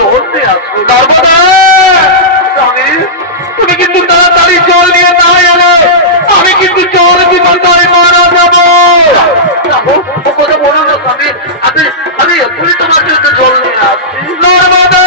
জল নিয়ে আসবো। স্বামী তুমি কিন্তু তাড়াতাড়ি জল নিয়ে না এলে আমি কিন্তু জল বিপদায় মারা যাবো। ও কথা বলো না স্বামী, আমি এক্ষুনি তোমার জন্য জল নিয়ে আসছি। নর্মদা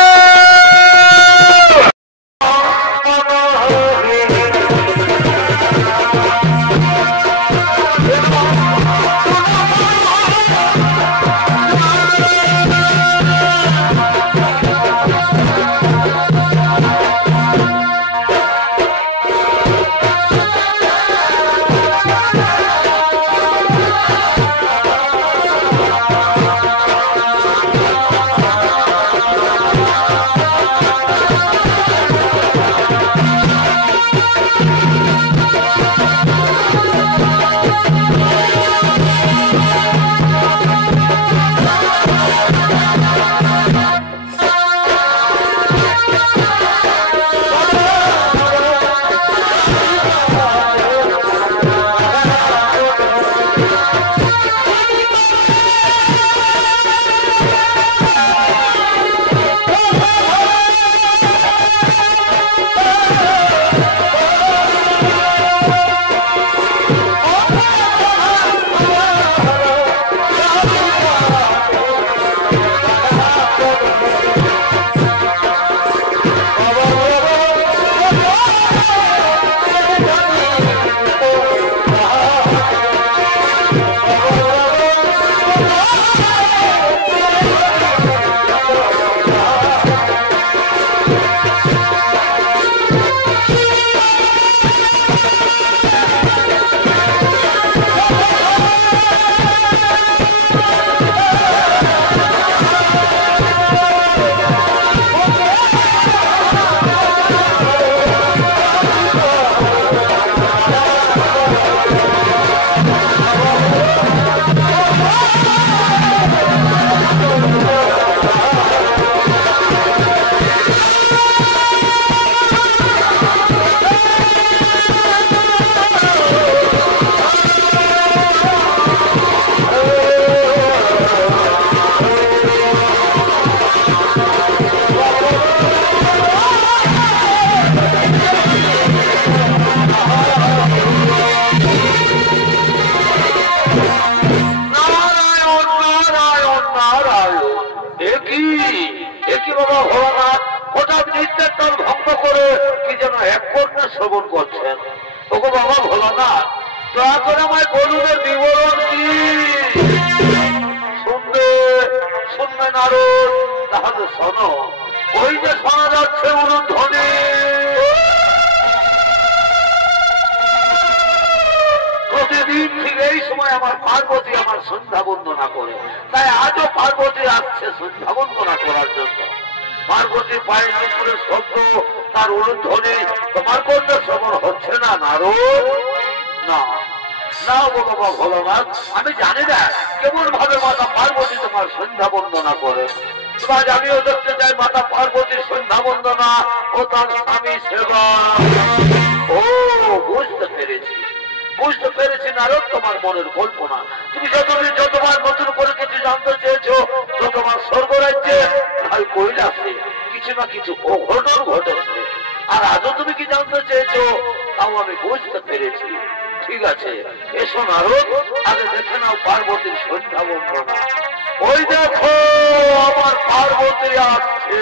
শ্রবণ করছেন। ওগো বাবা ভোলানাথ, দয়া করে আমায় বলুন বিবরণ কি? শুনবে নারদ? তাহলে শোনো। ওই যে শোনা যাচ্ছে উলুধ্বনি, প্রতিদিন ঠিক এই সময় আমার পার্বতী আমার সন্ধ্যা বন্দনা করে, তাই আজও পার্বতী আসছে সন্ধ্যা বন্দনা করার জন্য। পার্বতী পায়ের উপরে শব্দ, তার উলুধ্বনি তোমার কোন শ্রবণ হচ্ছে না নারদ? না না গো বাবা ভোলানাথ, আমি জানি না কেমন ভাবে মাতা পার্বতী তোমার সন্ধ্যা বন্দনা করে। আজ আমিও দেখতে চাই মাতা পার্বতীর সন্ধ্যা বন্দনা ও তার স্বামী সেবা। ও বুঝতে পেরেছি নারদ তোমার মনের কল্পনা। তুমি যতবার নতুন করে কিছু জানতে চেয়েছো, যতবার স্বর্গরাজ্যে আর কৈলাসে কিছু না কিছু অঘটন ঘটেছে, আর আজও তুমি কি জানতে চেয়েছো তাও আমি বুঝতে পেরেছি। ঠিক আছে, এসো নারদ, আগে দেখে নাও পার্বতীর সন্ধ্যা বন্দনা। ওই দেখো আমার পার্বতী আসছে।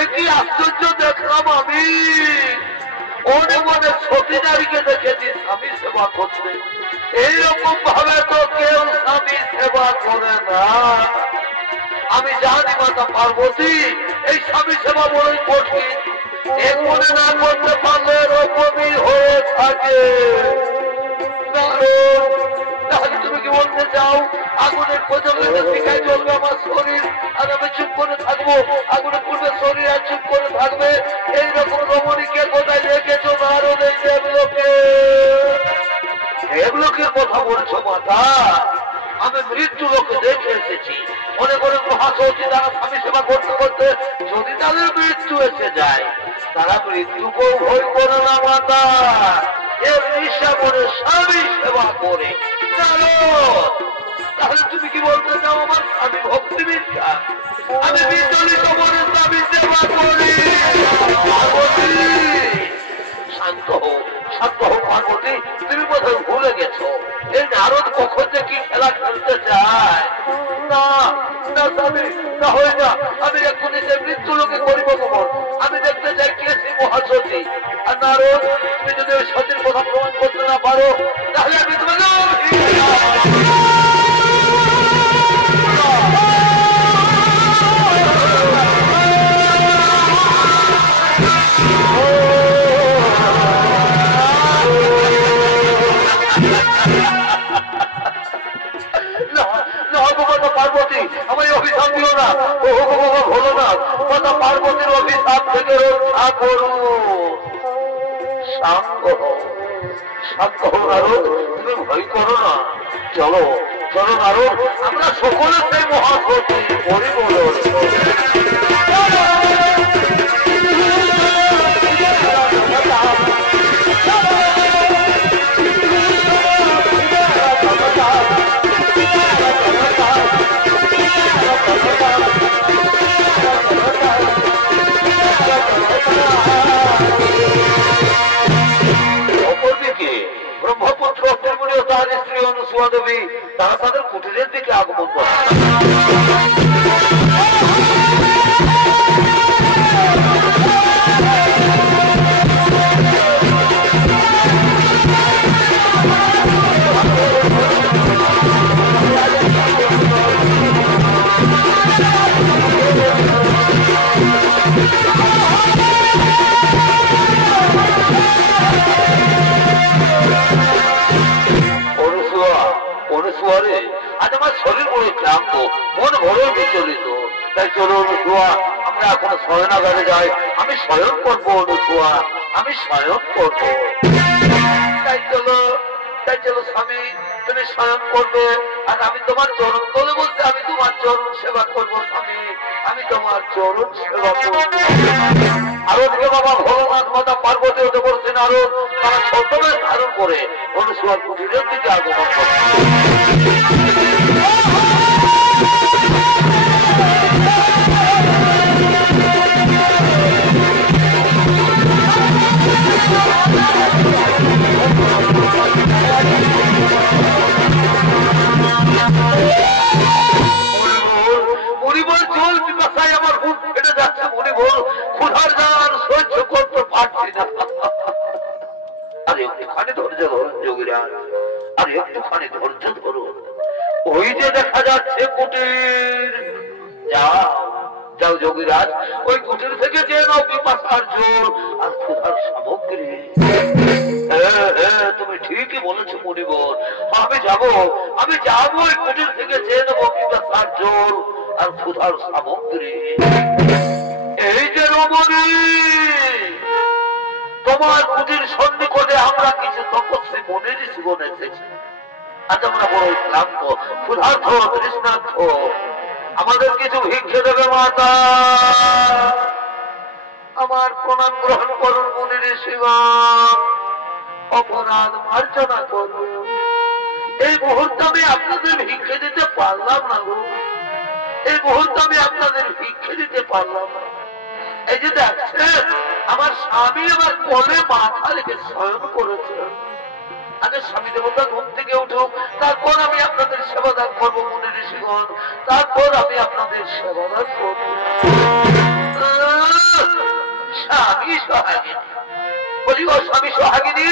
একই আশ্চর্য দেখলাম আমি। অনেক অনেক সতী নারীকে দেখেছি স্বামী সেবা করতে, এইরকম ভাবে তো কেউ স্বামী সেবা করে না। আমি জানি মাতা পার্বতী এই স্বামী সেবা বড়ই কঠিন, এক মনে না করতে পারলে এরকমই হয়ে থাকে। তাহলে তুমি কি বলতে চাও আগুনের প্রচলনে শিখায় চলবে আমার শরীর, আর আমি চুপ করে থাকবো? আগুনের পূর্বে শরীর আর চুপ করে থাকবে? এইরকম রমণীকে কোথায় রেখেছো নারদ? এই দেবলোকে, দেবলোকের কথা বলছো মাতা? আমি মৃত্যু লোকে দেখে এসেছি অনেক অনেক মহাসৌচী তারা স্বামী সেবা করতে করতে যদি তাদের মৃত্যু এসে যায়, তারা মৃত্যুকেও ভয় করে না মাতা। এর ঈর্ষা করে স্বামী সেবা করে। তাহলে তুমি কি বলতে চাও আমার স্বামী ভক্তি মিথ্যা? আমি বিচলিত করে স্বামী সেবা করি। পার্বতী শান্ত হও, শান্ত হও পার্বতী, তুমি বোধহয় ভুলে গেছো এই নারদ কখন যে কি খেলা খেলতে চায়। না না স্বামী, না হয় না, আমি এক্ষুনি সে মৃত্যু লোকে করিব কখন? আমি দেখতে চাই কে সেই মহাসতী। আর নারদ, তুমি যদি ওই সতীর কথা প্রমাণ করতে না পারো তাহলে আমি তোমাকে পার্বতী আমার অভিশাপ দিও না। ও বাবা হলো না, মাতা পার্বতীর অভিশাপ থেকে রক্ষা করো। শান্ত হও, শান্ত হও নারদ, তুমি ভয় করো না। চলো চলো নারদ, আমরা সকলে সেই মহাসতী পরিবর্তন। ব্রহ্মপুত্র অগ্নিমুনি ও তার স্ত্রী অনুসুয়া দেবী তারা তাদের কুটিরের দিকে আগমন করে। আজ আমার শরীর বড় ক্লান্ত, মন বড় বিচলিত, তাই চলো অনুসুয়া আমরা এখন শয়নাগারে যাই। আমি শয়ন করবো অনুসুয়া, আমি শয়ন করবো। তাই চলো স্বামী, তুমি শয়ন করবে আর আমি তোমার চরণ তলে বলতে আমি তোমার চরণ সেবা করবো। স্বামী, আমি তোমার চরণ সেবা করবো। আরোগ্য বাবা ভগবান মাতা পার্বতী হতে বলছেন আরো তারা ছদ্মবেশ ধারণ করে অনুসুয়ার কুটিরের দিকে আগমন করে। মণিবল জল পিপাসায় আমার বুক ফেটে যাচ্ছে। মণিবল ক্ষুধার জ্বালা সহ্য করতে পারছি না। আরে একটুখানি ধৈর্য ধরুন যোগীরাজ, আরে একটুখানি ধৈর্য ধরুন। ওই যে দেখা যাচ্ছে কুটির, যাও যাও যোগীরাজ, ওই কুটির থেকে যে নাও পিপাসার জল আর ক্ষুধার সামগ্রী। তুমি ঠিকই বলেছো মণিবর, আমি যাবো ওই কুটির থেকে যে নেবো পিপাসার জল আর ক্ষুধার সামগ্রী। এই যে রমণী, তোমার কুটির সন্নিকটে আমরা কিছু তপস্বী মনের জীবন এসেছি। আজ আমরা বড় ক্লান্ত, ক্ষুধার্থ, তৃষ্ণার্থ, আমাদের কিছু ভিক্ষে দেবে মাতা। আমার প্রণাম গ্রহণ করুন মুনি ঋষিগণ, অপরাধ মার্জনা করবে। এই মুহূর্তে আমি আপনাদের ভিক্ষে দিতে পারলাম না গো, এই মুহূর্তে আমি আপনাদের ভিক্ষে দিতে পারলাম না। এই যে দেখছেন আমার স্বামী আমার কোলে মাথা রেখে শয়ন করেছে। আগে স্বামী দেবতা ঘুম থেকে উঠুক, তারপর আমি আপনাদের সেবাদান করবো মুনি ঋষিগণ, তারপর আমি আপনাদের সেবাদান করবো। স্বামী সোহাগিনী বলি, ও স্বামী সোহাগিনী,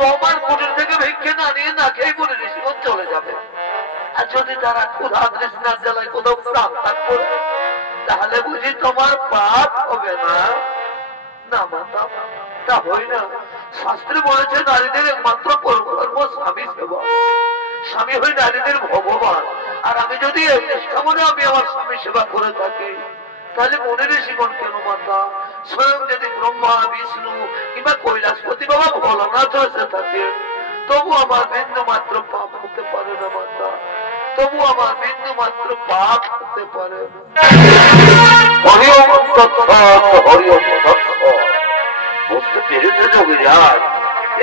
তোমার কুটির থেকে ভিক্ষে না নিয়ে না খেয়ে মুনি ঋষিগণ চলে যাবে। আর যদি তারা ক্ষুধা তৃষ্ণার জ্বালায় কোথাও প্রাণ ত্যাগ করে, তাহলে বুঝি তোমার পাপ হবে না? না মাতা, তা হয় না। শাস্ত্রে বলেছে নারীদের একমাত্র পরকর্ম স্বামী সেবা, স্বামী হয় নারীদের ভগবান। আর আমি যদি নিষ্কামনে আমি আমার স্বামী সেবা করে থাকি, তাহলে মনে ঋষিগণ কেন মাতা? স্বয়ং যদি ব্রহ্মা বিষ্ণু কিংবা কৈলাসপতি বাবা ভোলানাথ এসে থাকে, তবু আমার বিন্দু মাত্র পাপ হতে পারে না মাতা, তবু আমার বিন্দু মাত্র পাপ হতে পারে না। হরিওম তৎসৎ, হরিওম তৎসৎ। বুঝতে পেরেছে যোগীরাজ,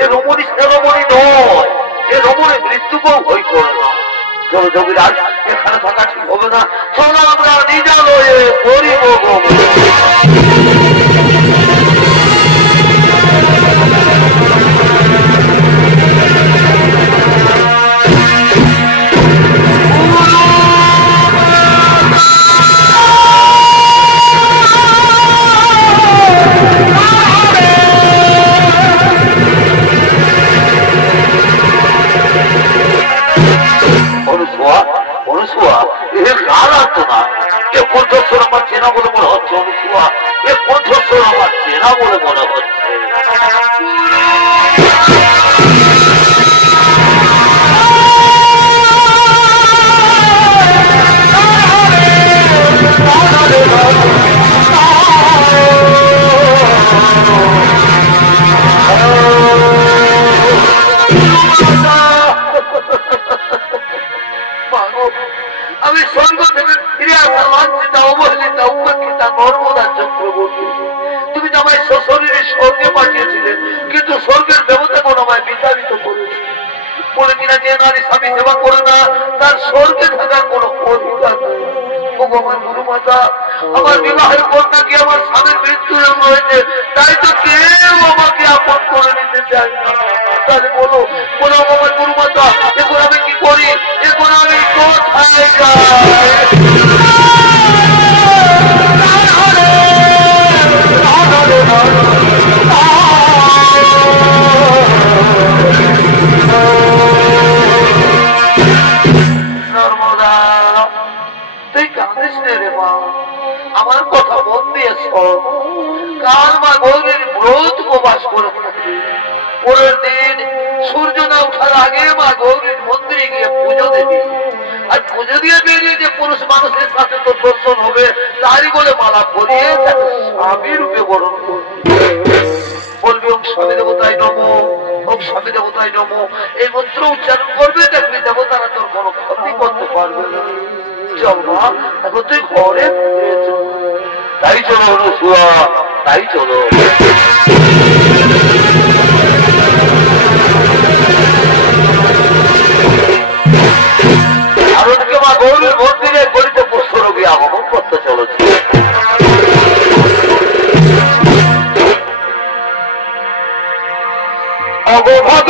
এ রমণী সে রমণী নয়, এ রমণী মৃত্যুকেও ভয় করে না। চলো যোগীরাজ, এখানে থাকা ঠিক হবে না, চলো আমরা নিজালয়ে করিব গো। আমার চেনা বলে মনে হচ্ছে, অনুসুয়া এ কণ্ঠস্বর আমার চেনা বলে মনে হচ্ছে। আমি স্বর্গ থেকে ফিরে আসা লাঞ্ছিতা অবহেলিতা উপেক্ষিতা নর্মদা চক্রবর্তী, তুমি তো আমায় সশরীরে স্বর্গে পাঠিয়েছিলে, কিন্তু স্বর্গের দেবতাগণ আমায় বিতাড়িত করেছে। বলে কিনা যে নারী স্বামী সেবা করে না, তার স্বর্গে থাকার কোন অধিকার নেই। আমার গুরুমাতা, আমার বিবাহের কন্যা কি আমার স্বামীর মৃত্যু হয়েছে, তাই তো কেউ আমাকে আপন করে নিতে চায় না। তাহলে বলো বলো আমার গুরুমাতা, এখন আমি কি করি, এখন আমি কোথায় যাই? নর্মদা, তুই কাঁদিস রে মা, আমার কথা মন দিয়ে শোন। কাল মা গৌরীর ব্রত উপবাস করে থাকবি। পরের দিন সূর্য না ওঠার আগে মা গৌরীর মন্দিরে গিয়ে পুজো দেবি। আর পুজো দিয়ে বেরিয়ে যে পুরুষ মানুষের সাথে তোর দর্শন হবে, তারই বলে মালা পরিয়ে তাকে স্বামী রূপে বরণ করবি। বলবি ওম স্বামী দেবতায় নমো, ওম স্বামী দেবতায় নমো, এই মন্ত্র উচ্চারণ করবে, দেখবি দেবতারা তোর কোনো ক্ষতি করতে পারবে না। চল মা, এখন তুই ঘরে তাই চলো অনুসুয়া, তাই চলো। আর ওদিকে মা গৌরীর মন্দিরে গলিতে পুষ্পরবি আগমন করতে চলেছে। অগভাগ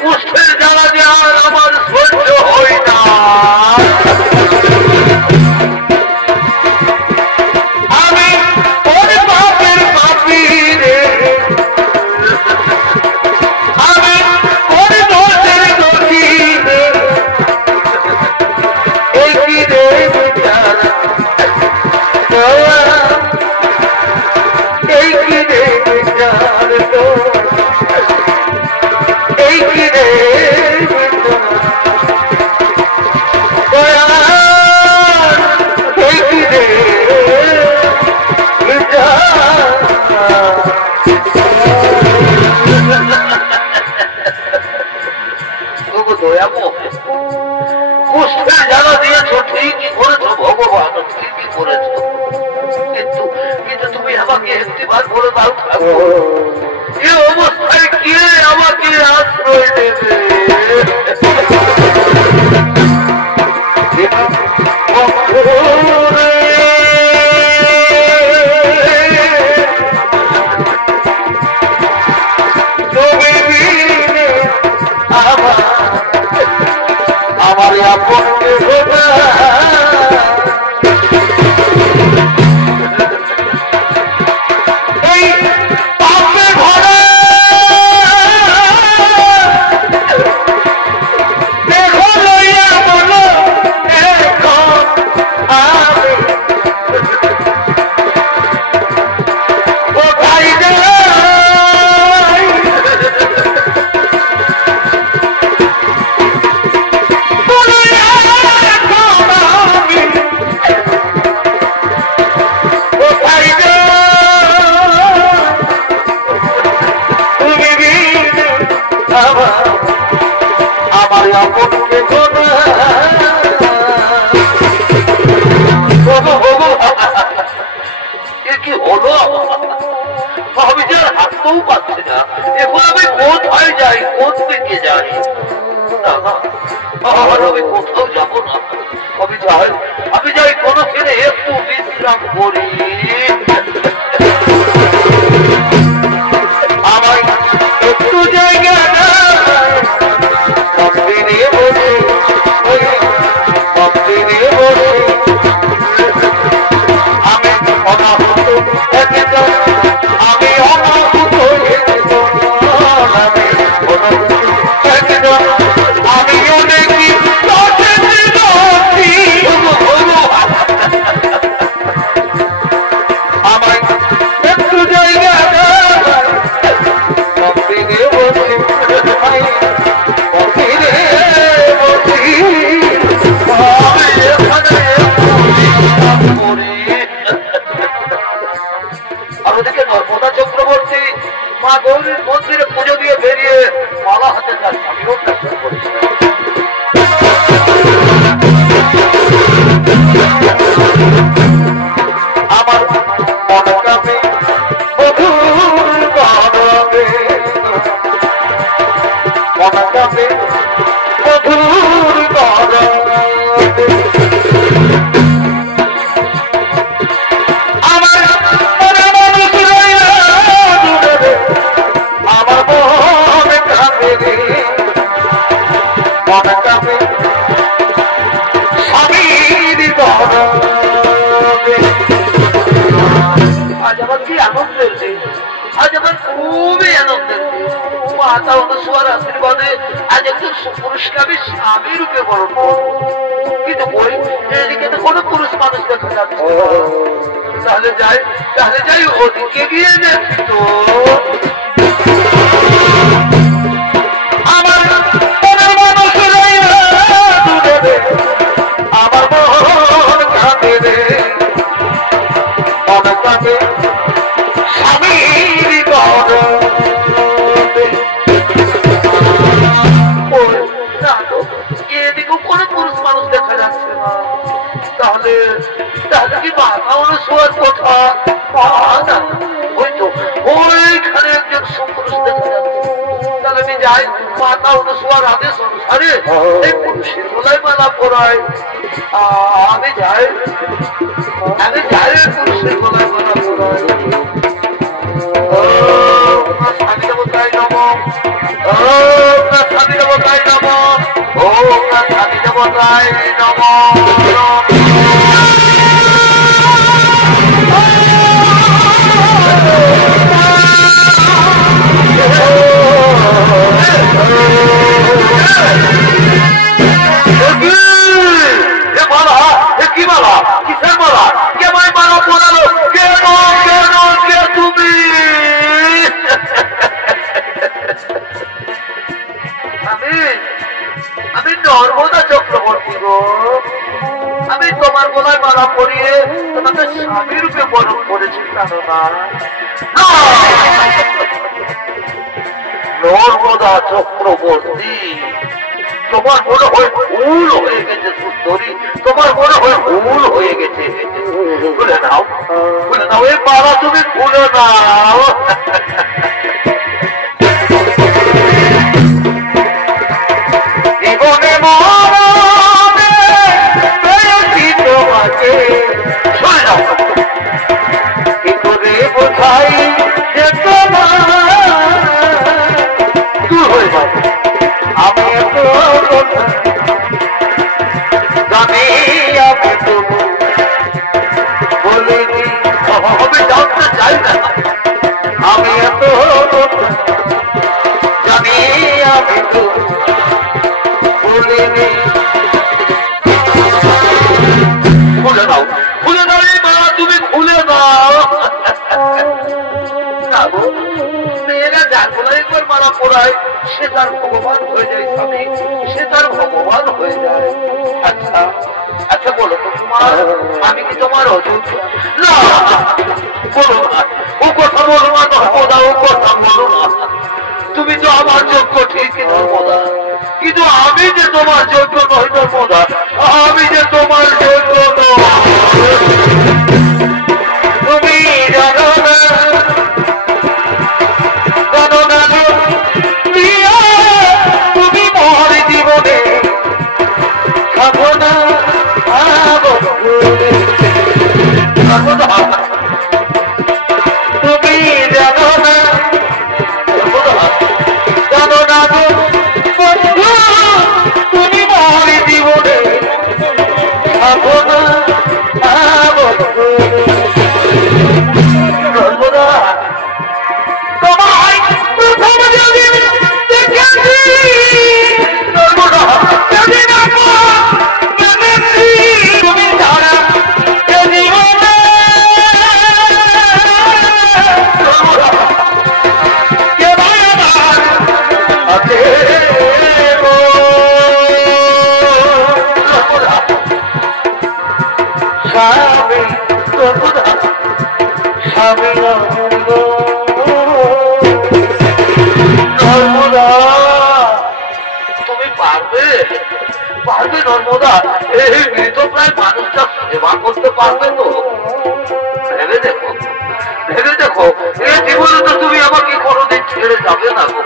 কুষ্ঠের জ্বালা যে আর আমার সহ্য হয় না। আমি ওর বাপের পাপি রে, আমি ওর দোষের দোষী রে, এই কি রে বিচার, এই কি রে বিচার, এই কি রে কুষ্ঠের জ্বালা দিয়েছ, ঠিকই করেছো ভগবান, ঠিকই করেছো, কিন্তু কিন্তু তুমি আমাকে একটিবার বলে দাও ঠাকুর, এ অবস্থায় কে আমাকে আশ্রয় দেবে? আমার আপন এই পাপে ঘরে দেখো লইয়া বলো কোথায় যাই, আমার আপনকে কি হলো? আমি যে আর হাঁটতেও পারছি না, এখন আমি কোথায় যাই, কোথেকে যাই? আমি কোথাও যাবো না, আমি যাই কোনো ছেলে একটু বিশ্রাম করি। আমার একটু জায়গা মন্দিরে বসে, মন্দিরে বসে আমি অনাহুত একজন, আমি অনাহুত একজন, আমি অনেকই আমার একটু জায়গা মন্দিরে বসে, আমাদেরকে নর্মদা চক্রবর্তী মা গৌরীর মন্দিরে পুজো দিয়ে বেরিয়ে মালা হাতে তার স্বামীও দর্শন করছে। আমার মনে কামে মধুর গরবে, মনে কামে মধুর গরবে, আমার মনে মানুষ রইয়া দূরে, আমার মনে কামে রে, মনে কামে স্বামীর গরবে। আজ আমার কি আনন্দের দিন, আজ আমার খুবই আনন্দের দিন। মাতা অনুসুয়ার আশীর্বাদে আজ একজন সুপুরুষকামী স্বামী রূপে বরণ করব, কিন্তু বই এদিকে তো কোনো পুরুষ মানুষ দেখা যাচ্ছে। তাহলে যাই ওদিকে গিয়ে দেখি তো। আমার মনের মানুষ রইয়া দূরে, আমার মন কাঁদে রে, মন কাঁদে স্বামীর গরবে। এদিকেও কোনো পুরুষ মানুষ দেখা যাচ্ছে না, তাহলে কি মাথা অনুসুয়ার কথা? ওইখানে একজন সুপুরুষ দেখা যাচ্ছে, তাহলে আমি যাই মাতা অনুসুয়ার আদেশ অনুসারে এই পুরুষের গলায় মালা পরায়। আমি যাই পুরুষের গলায় মালা পরায়। স্বামী দেবতায় নম, স্বামী দেবতায় নমঃ। কি মালা? কিসের মালা? কে ভাই মালা পড়ালো? কেন কেন কে তুমি? আমি নর্মদা চক্রবর্তী গো। আমি তোমার গলায় মালা পরিয়ে তোমাকে স্বামী রূপে বরণ করেছি জানো না? নর্মদা চক্রবর্তী তোমার মনে হয় ভুল হয়ে গেছে সুন্দরী, তোমার মনে হয় ভুল হয়ে গেছে। খুলে নাও, খুলে নাও এই মালা, তুমি খুলে নাও। জীবনে মরণে পেয়েছি তোমাকে, শুনে নাও। কি করে বোঝাই যে তোমার দূর হয়ে যাবে আমি এত জানি, আমি তবু বলিনি, আমি জানতে চাই না। আমি এত জানি, আমি তবু বলিনি। খুলে দাও, খুলে দাও এই মালা, তুমি খুলে দাও। মেয়েরা যাগুলো একবার মালা পড়ায় সে তার ভগবান হয়ে যায় স্বামী, সে তার ভগবান হয়ে যায়। আচ্ছা আচ্ছা বলো তো তোমার, আমি কি তোমার অযোগ্য? না বলো না, ও কথা বলো না ধর্মদা, ও কথা বলো না। তুমি তো আমার যোগ্য ঠিকই ধর্মদা, কিন্তু আমি যে তোমার যোগ্য নই ধর্মদা, আমি যে তোমার যোগ্য নই। তুমি জানো না, জানো না তুমি মোর জীবনে খাবো না তুমি জানো না, জানো না তুমি মোর জীবনে খাবো না তোমায় প্রথম যেদিন দেখেছি, তুমি ছাড়া জীবনে কে ভাই আমার আছে গো। স্বামী স্বামী নর্মদা, তুমি পারবে পারবে নর্মদা এই মৃতপ্রায় মানুষটা সেবা করতে পারবে তো? ভেবে দেখো, ভেবে দেখো, এ জীবনে তো তুমি আমাকে কোনোদিন ছেড়ে যাবে না গো,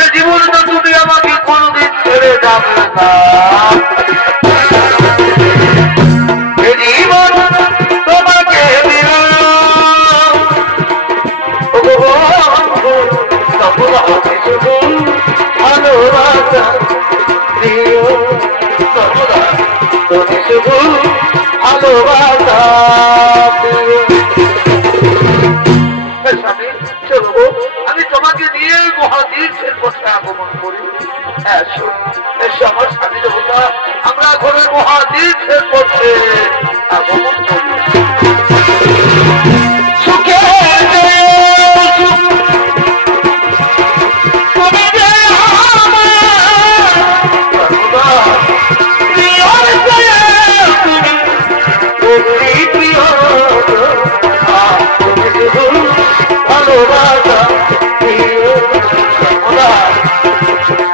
এ জীবনে তো তুমি আমাকে কোনোদিন ছেড়ে যাবে না। এ জীবন তোমাকে দিল ভালোবাসা দিও সর্বদা, তুমি শুধু ভালোবাসা দিও। আমি তোমাকে নিয়ে মহাতীর্থের পথে আগমন করি। এসো এসো আমার স্বামী দেবতা, আমরা ঘরের মহাতীর্থের পথে আগমন করি। সুখে ভালোবাসা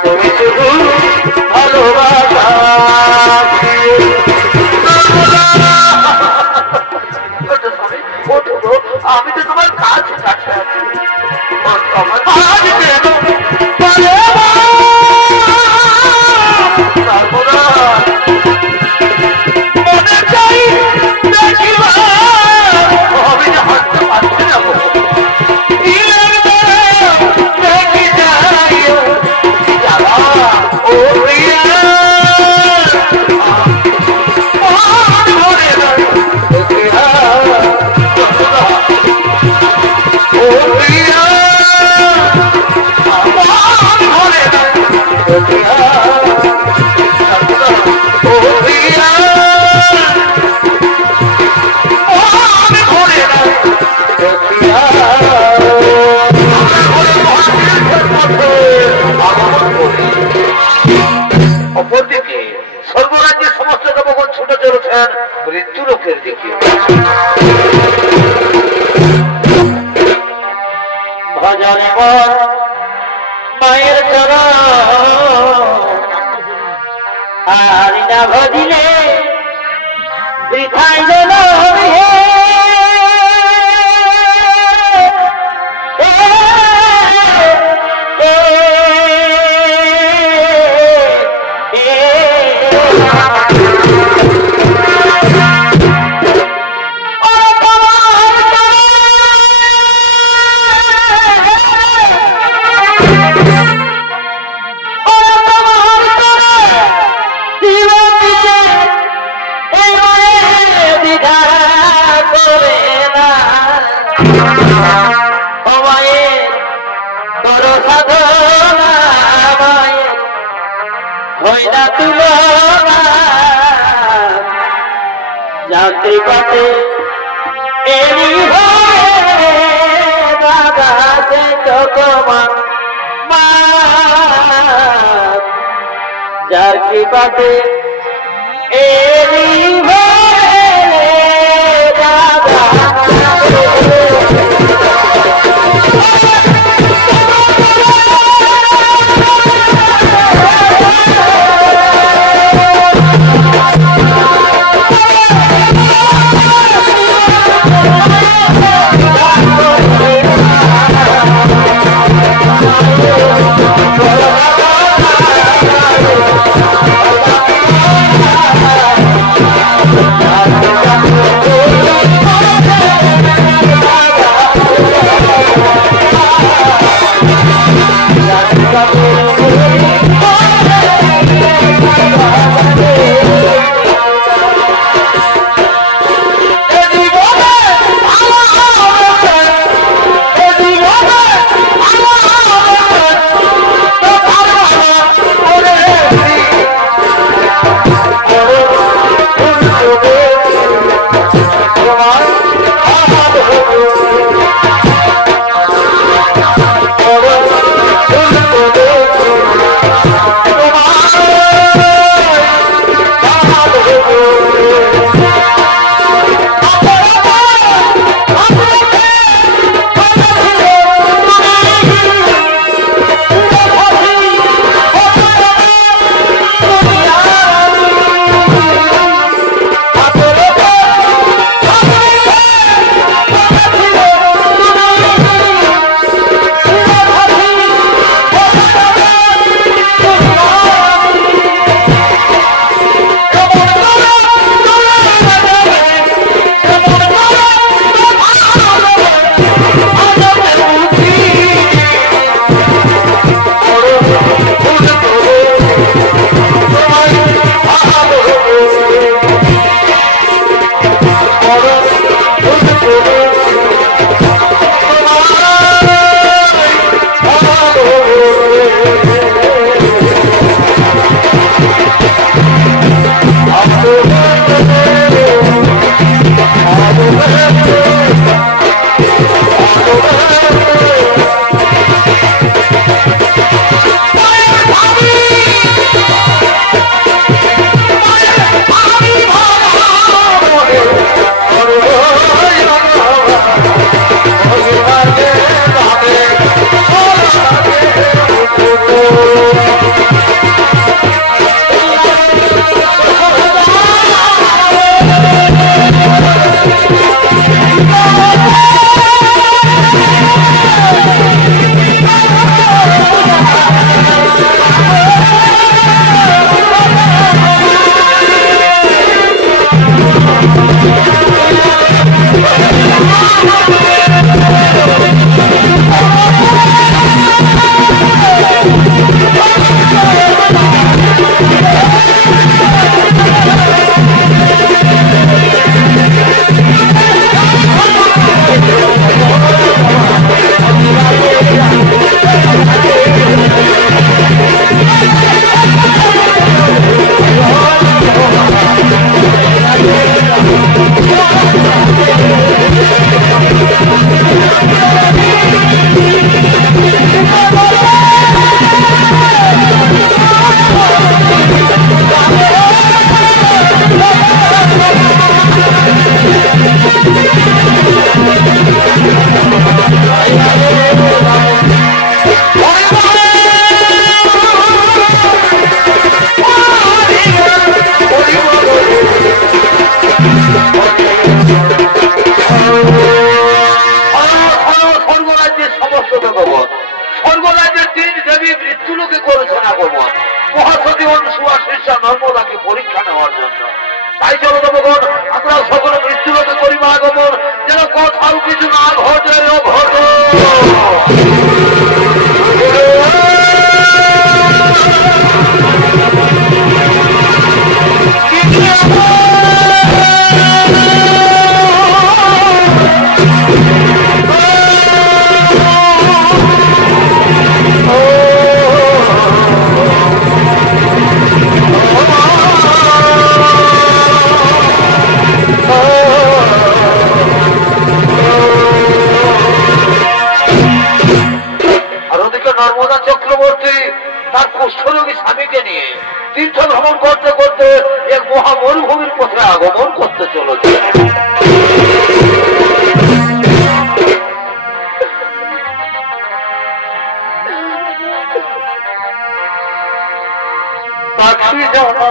তুমি শুধু ভালোবাসা আমি তো তোমার অপরদিকে স্বর্গরাজ্যের সমস্ত দেবগণ ছুটে চলেছেন মৃত্যুলোকের দিকে। ভজন মায়ের চরণ আর না ভজিলে বৃথাই গেল যাত্রী পথে এরি দাদা সে চকমান যার কৃপাতে এরি দাদা মহাসতী অনসুয়া শিষ্যা নর্মদাকে পরীক্ষা নেওয়ার জন্য। তাই চলো দেবগণ, আমরা সকলে মৃত্যুলোকে করিব আগমন, যেন কোথাও কিছু না ঘটে ঘটে। নর্মদা চক্রবর্তী তার কুষ্ঠরোগী স্বামীকে নিয়ে তীর্থ ভ্রমণ করতে করতে এক মহা মরুভূমির পথে আগমন করতে চলেছে। পাখি জানা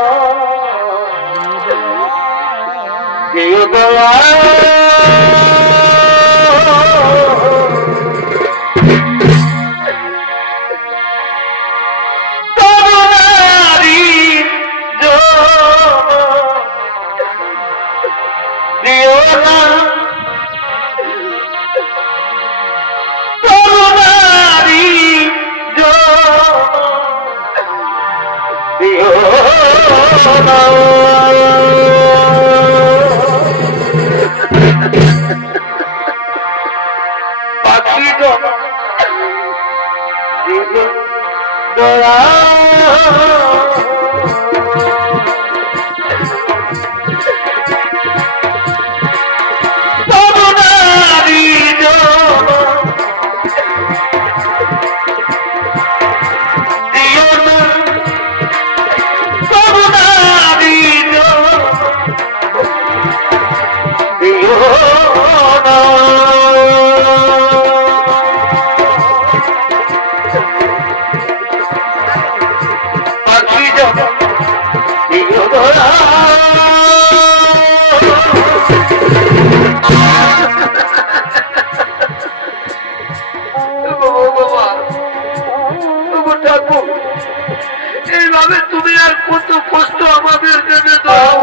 এইভাবে তুমি আর কত কষ্ট আমাদের দেবে দাও,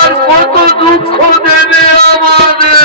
আর কত দুঃখ দেবে আমাদের।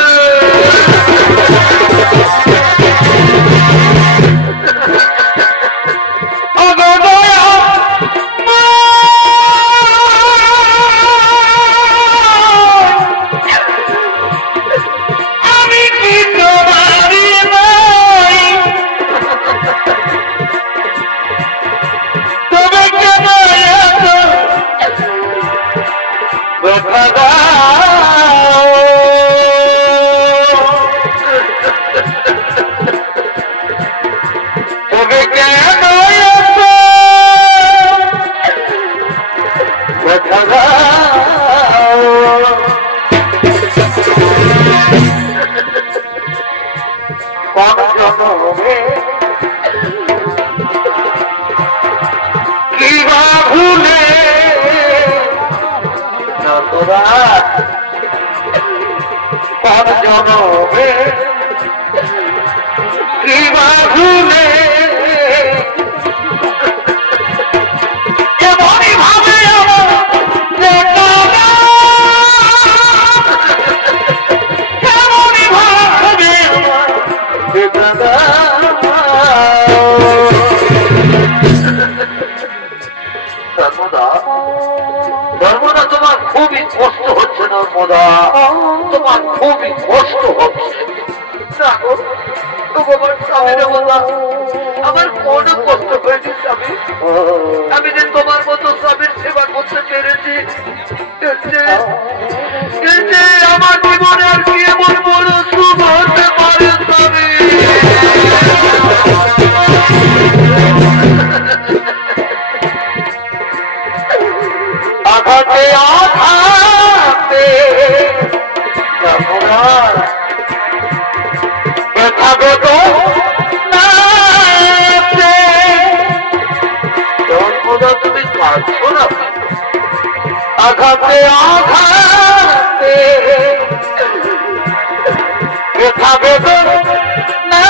নর্মদা, তোমার খুবই কষ্ট হচ্ছে। নর্মদা, তোমার খুবই কষ্ট হচ্ছে। আমার কোনো কষ্ট হয়নি স্বামী, আমি যে তোমার মতো স্বামীর সেবা করতে পেরেছি, আমার জীবনে আর কি এমন বড় সুখ হতে পারে স্বামী। আঘাতে আঘাতে ব্যথা বেদনা তুমি কাঁদছো না। আঘাতে আঘাতে ব্যথা বেদনা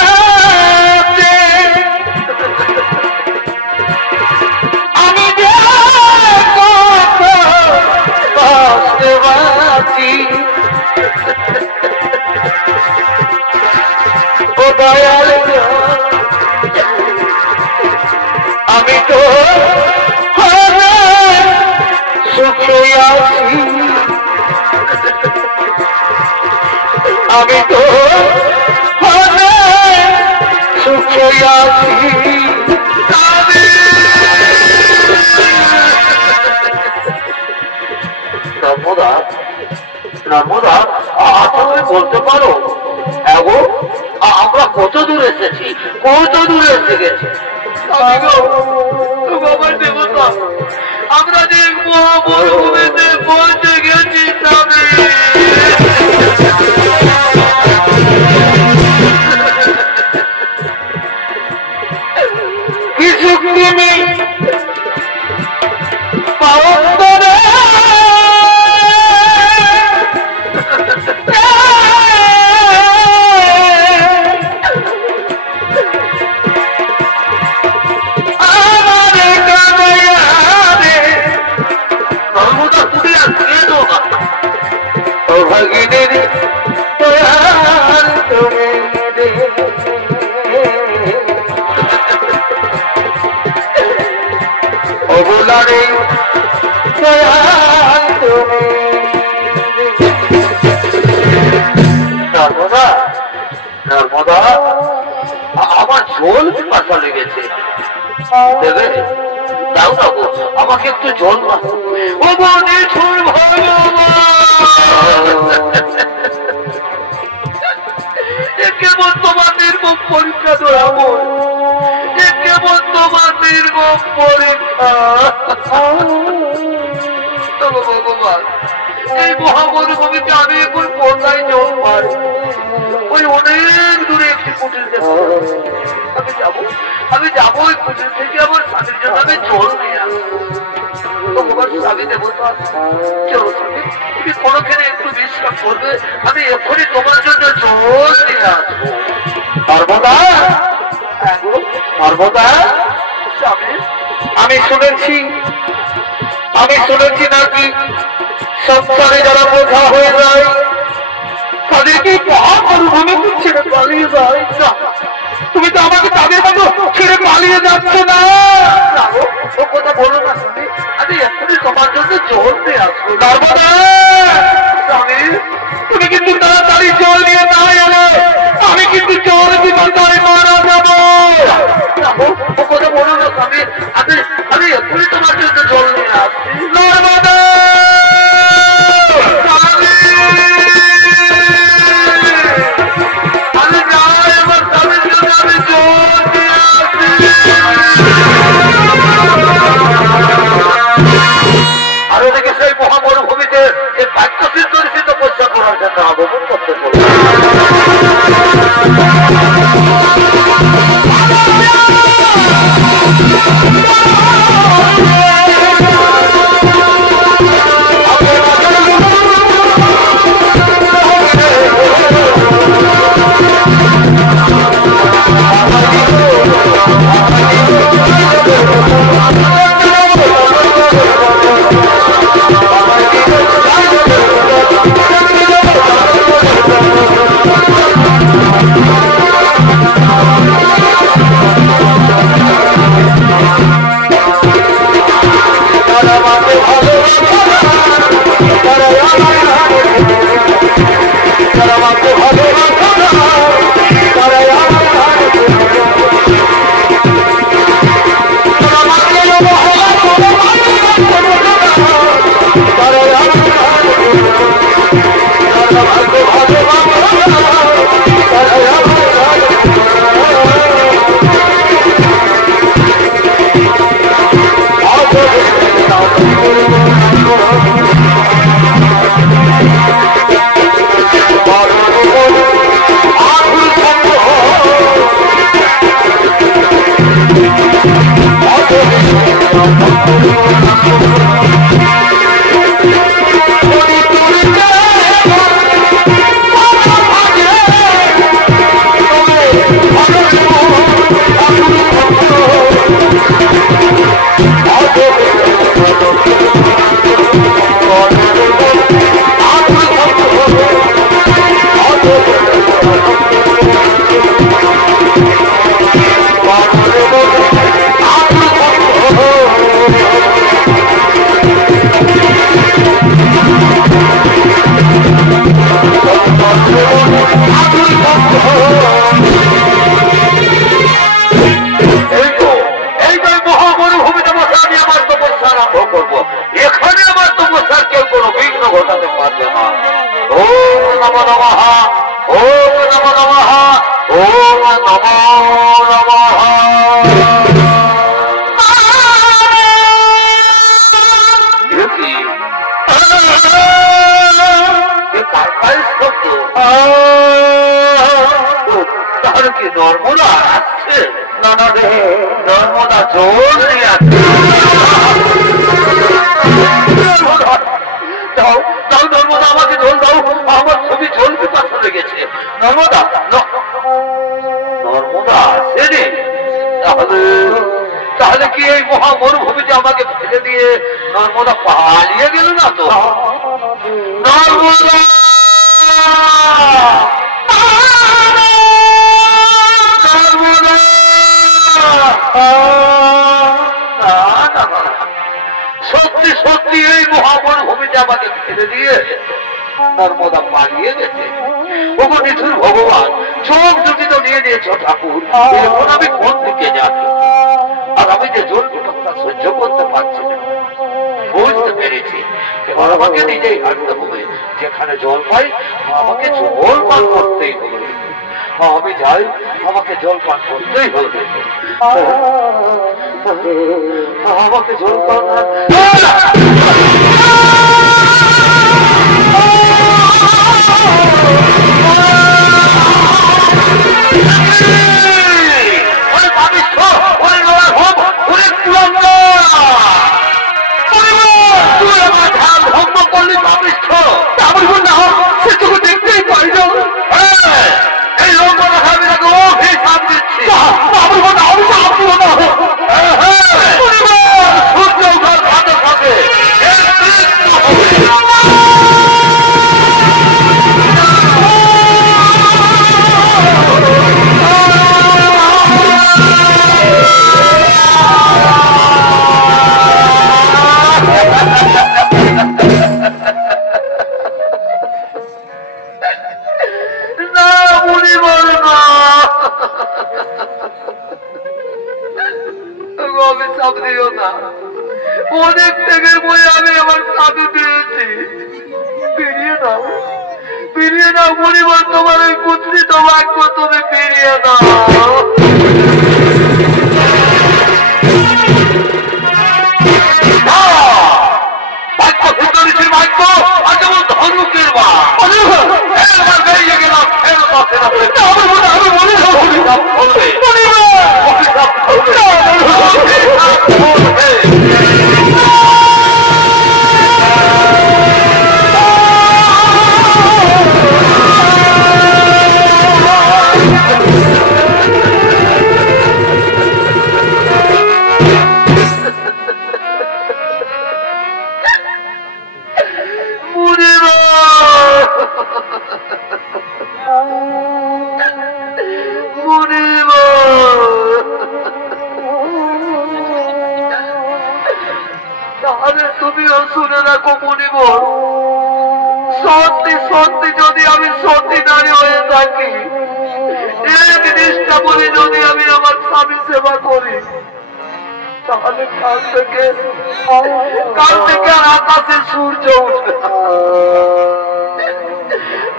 সুখে আছি, আমি তো সুখে আছি। নর্মদা, নর্মদা, তুমি বলতে পারো এগো আমরা কত দূর এসেছি, কত দূরে এসে গেছি? বাবা দেবতা, আমরা দেখবো মরুভূমিতে পৌঁছে গেছি। কিছু তুমি পাওয়া ভগিনীর তুমি অবলারে তুমি নর্মদা, নর্মদা, আমার জল পিপাসা লেগেছে, দেবে? দাও না গো, আমাকে একটু জল দাও। ও বনে ছুঁই কেবল তোমার নির্মম পরীক্ষা ধরাবো, কেবল তোমার নির্মম পরীক্ষা। ভগবান, এই মহামরুভূমিতে আমি এখন কোথায় জল পাই? ওই অনেক দূরে একটি কুটির দেখো, আমি যাবো, আমি যাবো ওই কুটির থেকে আমার স্বামীর জন্য আমি জল নিয়ে আসবো। ভগবান স্বামী দেবতা, চলো স্বামী, তুমি কোনোখানে একটু বিশ্রাম করবে, আমি এখনই তোমার জন্য জল নিয়ে আসবো। সর্বদা সর্বদা স্বামী, আমি শুনেছি নাকি সংসারে যারা বোঝা হয়ে যায় তাদেরকে মরুভূমি ছেড়ে পালিয়ে যায়। তুমি তো আমাকে তাদের মতো ছেড়ে পালিয়ে যাচ্ছ না। ও কথা বলো না স্বামী, আমি এখনই তোমার জন্য জল নিয়ে আসবো। সর্বদা স্বামী, তুমি কিন্তু তাড়াতাড়ি জল নিয়ে না এলে আমি কিন্তু জল বিপদায় মারা যাবো। ও কথা বলো না স্বামী, আমি এখনই তোমার জন্য জল নিয়ে আসছি। নর্মদা আমি যাই, আমার স্বামীর জন্য আমি জল নিয়ে আসছি। আর ওদিকে সেই মহামরুভূমিতে এই বাক্যসিদ্ধ তপস্যা করার জন্য আগমন করতে চলবে। মহামরুভূমিতে বসে আমি আমার তপস্যা আরম্ভ করবো। এখানে আমার তপস্যার কেউ কোনো বিঘ্ন ঘটাতে পারবে না। ওম নমো নমঃ, ওম নমো নমঃ, ওম নমো নমঃ। তাহলে কি নর্মদা আসছে? না না রে, নর্মদা জল নিয়ে আসছে। দাও দাও নর্মদা, আমাকে জল দাও, আমার খুবই জল পিপাসা লেগেছে। নর্মদা নর্মদা আসেনি? তাহলে তাহলে কি এই মহা মরুভূমিতে আমাকে ফেলে দিয়ে নর্মদা পালিয়ে গেল না তো? নর্মদা সত্যি সত্যি এই মহামরুভূমিতে আমাকে ফেলে দিয়ে নর্মদা পালিয়ে গেছে। ওগো নিঠুর ভগবান, চোখ দুটি তো নিয়ে নিয়েছ ঠাকুর, এখন আমি কোন দিকে যাবো? আর আমি যে জল পিপাসা সহ্য করতে পারছি না, বুঝতে পেরেছি এবার আমাকে নিজেই হাঁটতে হবে। যেখানে জল পাই আমাকে জল পান করতেই হবে। আমি যাই, আমাকে জল পান করতেই হবে। আমাকে জল পান দেখতেই পাই না। এই লম্বা খাবি না গো, হিসাব দিচ্ছি। সূর্য উঠার সাথে সাথে অনেক থেকে বই আমি আমার স্বামী পেয়েছি। ফিরিয়ে দাও পরিবার, তোমার ওই কুৎসিত বাক্য তুমি ফিরিয়ে দাও। বাক্য সুন্দরীর বাক্য আর যেমন ধনুকের বা বেরিয়ে গেলাম, ফেরত আসে না। আমি মনে তাহলে তুমিও শুনে রাখো মুনিবর, সত্যি সত্যি যদি আমি সত্যি নারী হয়ে থাকি, এক নিষ্ঠা বলে যদি আমি আমার স্বামী সেবা করি, তাহলে কাল থেকে আকাশে সূর্য উঠবে।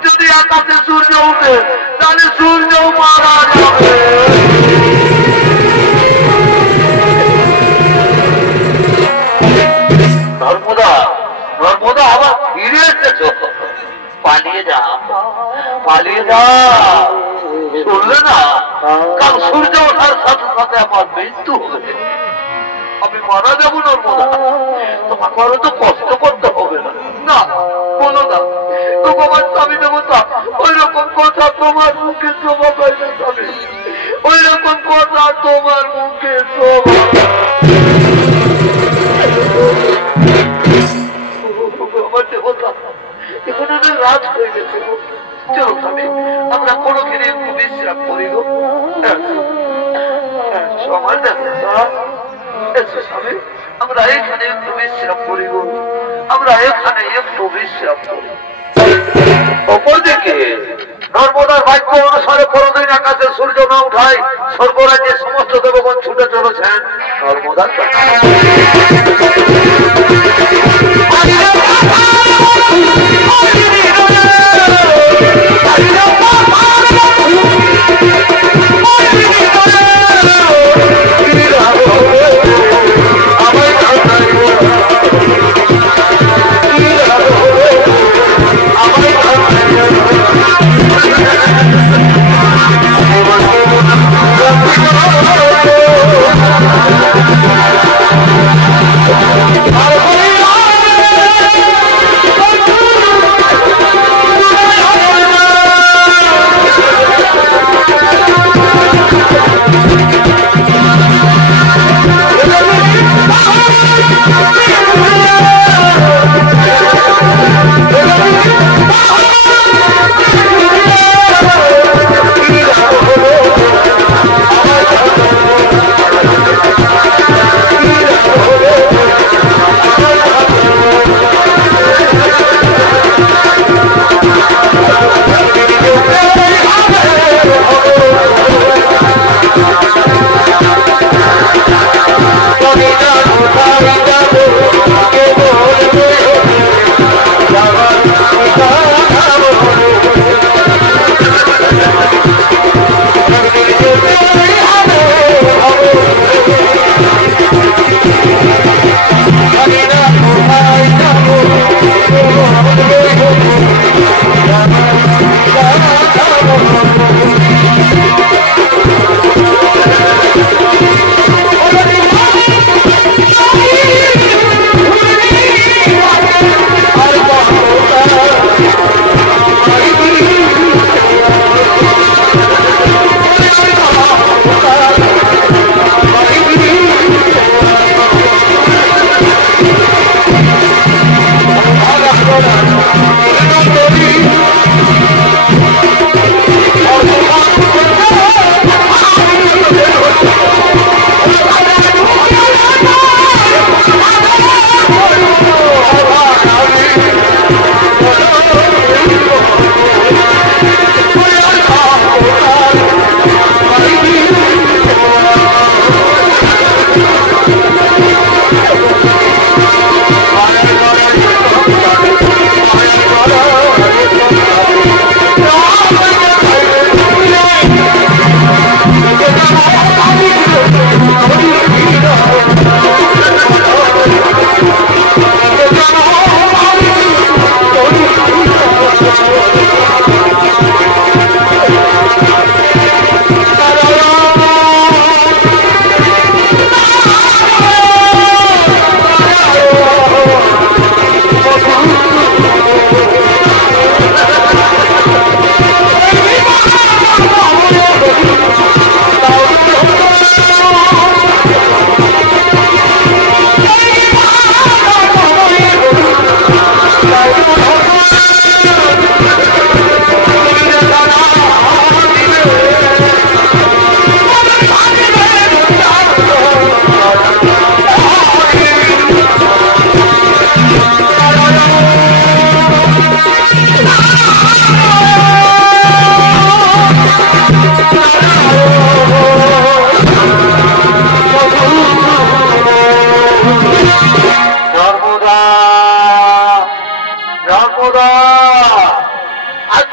যদি আকাশে সূর্য উঠে তাহলে সূর্য মারা যাবে। নর্মদা আবার ফিরে এসেছ, পালিয়ে যা শুনলে না? কাল সূর্য ওঠার সাথে সাথে আমার মৃত্যু হবে, আমি মারা যাবো। নর্মদা তোমাকে আরো তো কষ্ট করতে হবে না। না বলো না, তোমার স্বামী দেবতা ওই রকম কথা তোমার মুখে শোভা পাই না। স্বামী ওই রকম কথা তোমার মুখে শোভা। আমার দেবতা এখন অনেক রাত হয়ে গেছে। চলো স্বামী, আমরা কোনো দিনে একটু বিশ্রাম করি গো। সময় দেখো স্বামী, আমরা এখানে একটু বিশ্রাম করি গো, আমরা এখানে একটু বিশ্রাম করি। অপরদিকে নর্মদার বাক্য অনুসারে কোনদিন আকাশে সূর্য না উঠায় স্বর্গরাজ্যের সমস্ত দেবগণ ছুটে চলেছেন নর্মদার কাছে।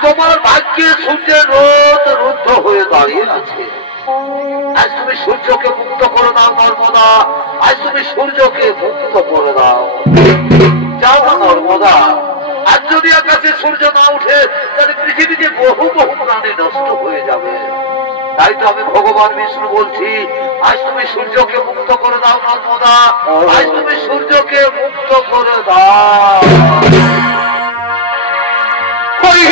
তোমার ভাগ্যে সূর্যের রোদ রুদ্ধ হয়ে দাঁড়িয়ে আছে। আজ তুমি সূর্যকে মুক্ত করে দাও নর্মদা, আজ তুমি সূর্যকে মুক্ত করে দাও। যাও না নর্মদা, আজ যদি আকাশে সূর্য না উঠে তাহলে পৃথিবীতে বহু বহু প্রাণী নষ্ট হয়ে যাবে। তাই তো আমি ভগবান বিষ্ণু বলছি, আজ তুমি সূর্যকে মুক্ত করে দাও নর্মদা, আজ তুমি সূর্যকে মুক্ত করে দাও। তুমি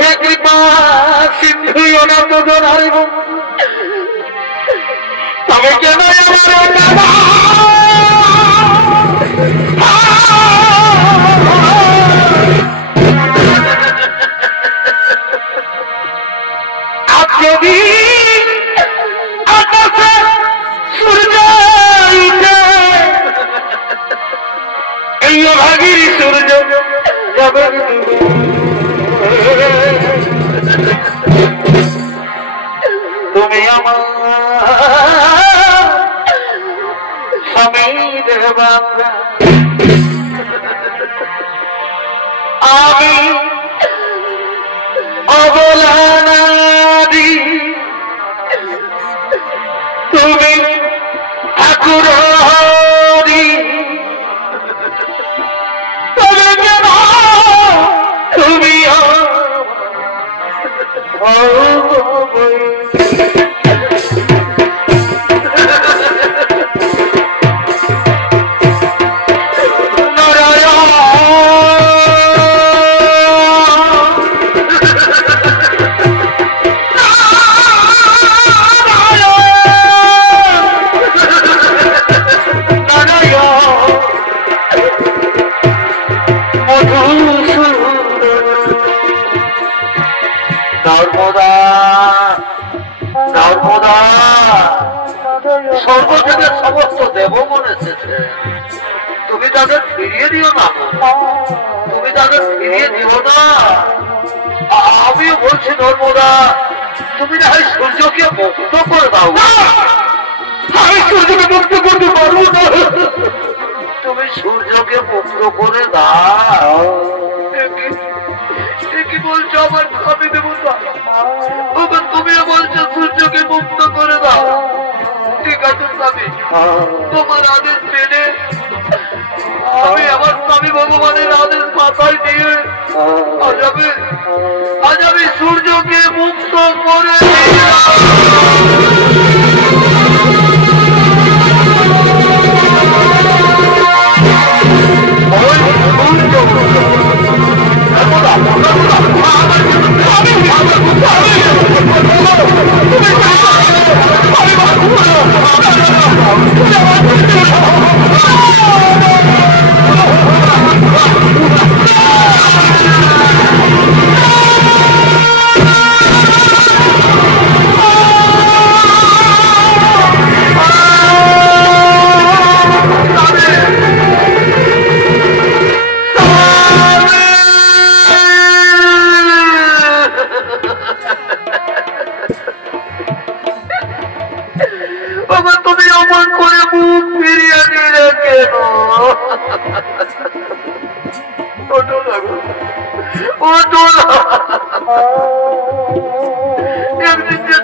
হে কৃপা সিন্ধু অনন্ত জনাই তবে কেন আমি দেবাঙ্গা আমি অবলা নারী তুমি ঠাকুর হরি তুমি কেন তুমি স্বর্গ থেকে সমস্ত দেবগণ এসেছে, তুমি তাদের ফিরিয়ে দিও না, তুমি তাদের ফিরিয়ে দিও না। আমিও বলছি নর্মদা, তুমি না হয় সূর্যকে মুক্ত করে দাও। আমি সূর্যকে মুক্ত করতে পারবো না, তুমি সূর্যকে মুক্ত করে দাও। কি বলছো আমার স্বামী দেবতা? তুমিও বলছো সূর্যকে মুক্ত করে দাও। ঠিক আছে স্বামী, তোমার আদেশ মেনে আমি আমার স্বামী ভগবানের আদেশ মাথায় দিয়ে আজ আমি সূর্যকে মুক্ত করে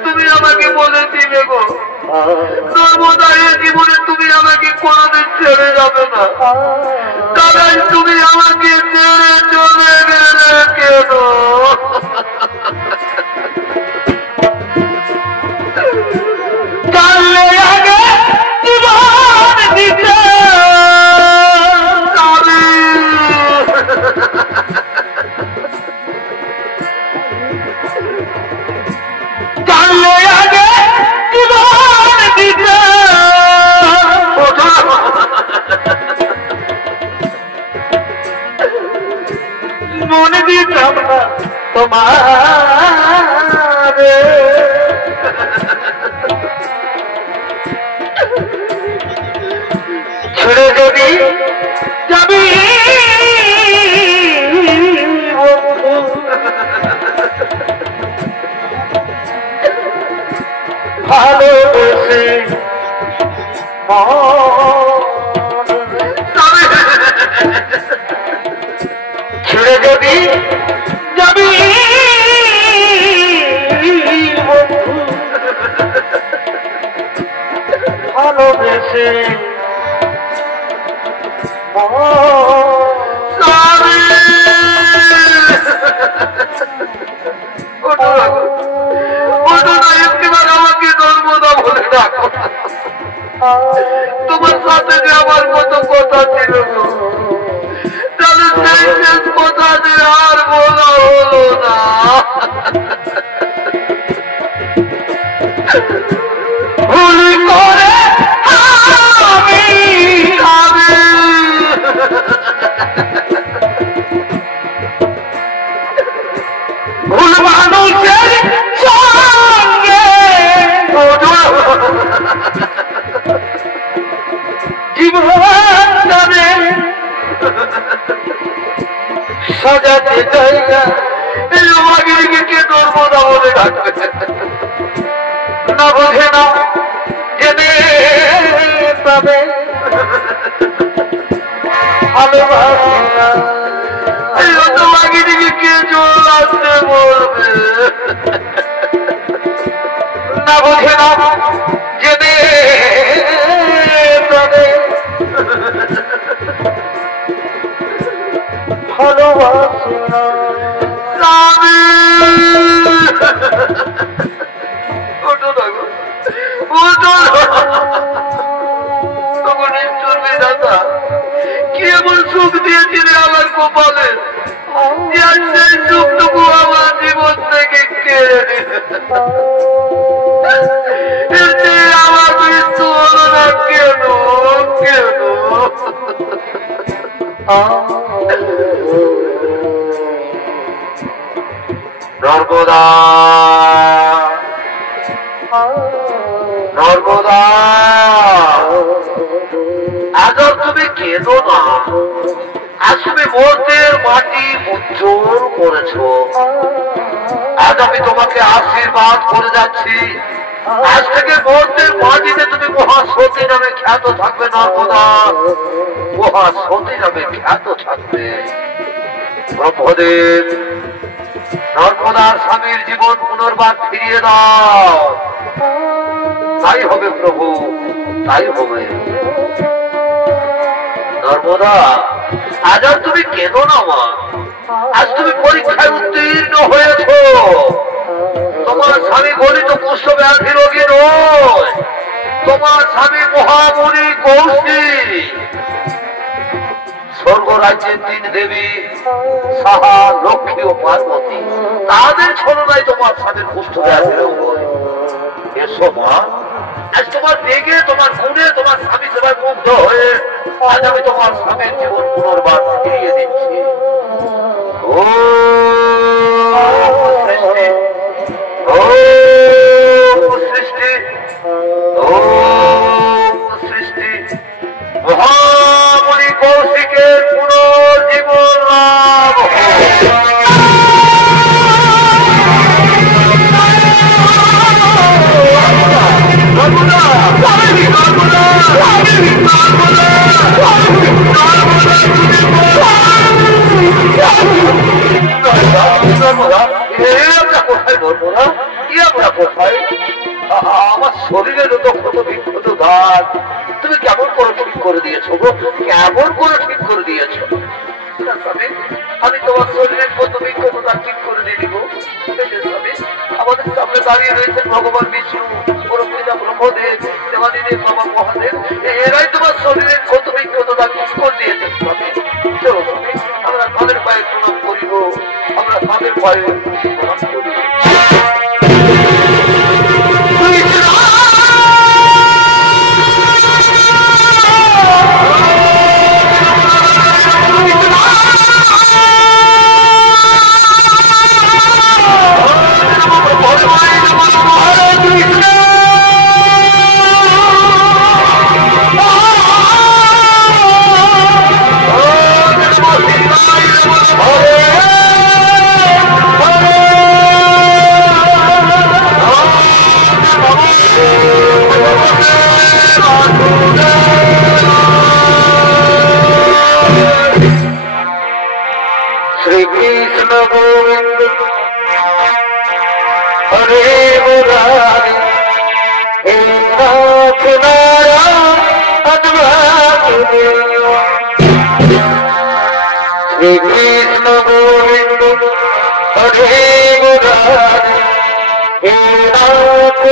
তুমি আমাকে বলে দিলে গো নর্মদা, এই জীবনে তুমি আমাকে কোনদিন ছেড়ে যাবে না, কারণ তুমি আমাকে ছেড়ে চলে গেলে কেন? জানলে আগে জীবন দিতে মনে দিতাম না তোমার, ছেড়ে যদি যাবি ভালোবেসে ছেড়ে যদি যাবি ভালোবেসে একটিবার আমাকে নর্মদা বলে ডাকো, তোমার সাথে যে আমার কত কথা ছিল, তাহলে সেই শেষ কথা যে আর বলা হলো না। ভুল করে আমি ভুল মানুষের সঙ্গে জীবনে সাজাতে জায়গা কে নর্মদা বলে ডাকবে না, বোঝে না জেনে পাবে তোমাকে দিকে কে জল আসতে বলবে না বোঝে না যেতে ভালোবাসে না কি এমন সুখ দিয়েছিলে আমার কপালে সেই সুখটুকু আমার জীবন থেকে কেড়ে নিলে আমার মৃত্যু হলো না কেন কেন নর্মদা নর্মদা আজ তুমি কেঁদো না আজ তুমি মর্তের মাটি উজ্জ্বল করেছ আজ আমি তোমাকে আশীর্বাদ করে যাচ্ছি আজ থেকে মর্তের মাটিতে তুমি মহাসতী নামে খ্যাত থাকবে নর্মদা মহাসতী নামে খ্যাত থাকবে ব্রহ্মদেব নর্মদার স্বামীর জীবন পুনর্বার ফিরিয়ে দাও তাই হবে প্রভু তাই হবে নর্মদা আজ আর তুমি কেঁদো না মা আজ তুমি পরীক্ষায় উত্তীর্ণ হয়েছ তোমার স্বামী গলিত কুষ্ঠ ব্যাধি রোগী নয় তোমার স্বামী মহামুনি কৌশিক স্বর্গ রাজ্যের তিন দেবী সাহা লক্ষ্মী ও পার্বতী তাদের ছলনায় তোমার স্বামীর কুষ্ঠ ব্যাধি রোগ হয় এসো মা আজ তোমার বেগে তোমার গুণে তোমার স্বামী সেবায় মুগ্ধ হয়ে আজ আমি তোমার স্বামীর জীবন পুনর্বার ফিরিয়ে দিচ্ছি ও সৃষ্টি ও সৃষ্টি ও সৃষ্টি মহামণি কৌশিকের পুনর্জীবন লাভ আমার শরীরের ক্ষত বিক্ষত গাছ তুমি কেমন করে ঠিক করে দিয়েছো গো কেমন করে ঠিক করে দিয়েছো আমি তোমার শরীরের ক্ষত বিক্ষত গাছ ঠিক করে দিয়ে দিব আমাদের সামনে দাঁড়িয়ে রয়েছেন ভগবান বিষ্ণু পরমপিতা ব্রহ্মদেব দেবাদিদেব বাবা মহাদেব এরাই তোমার শরীরের ক্ষত বিক্ষত গাছ ঠিক করে দিয়েছেন চলো আমরা তাদের পায়ে প্রণাম করিব আমরা তাদের পায়ে প্রণাম করিব श्रीकृष्ण गोविंद हरे मुरारी हे नाथ श्रीकृष्ण गोविंद हरे मुरारी हे नाथ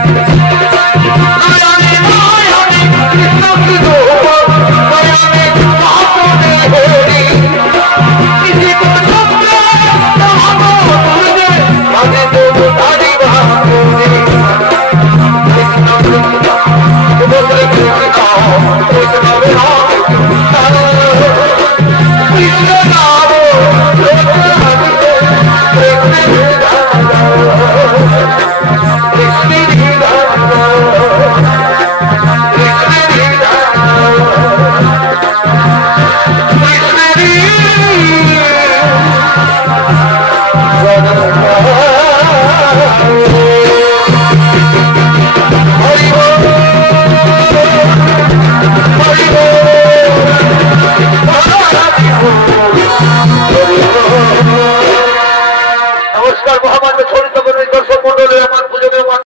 নারায়ণ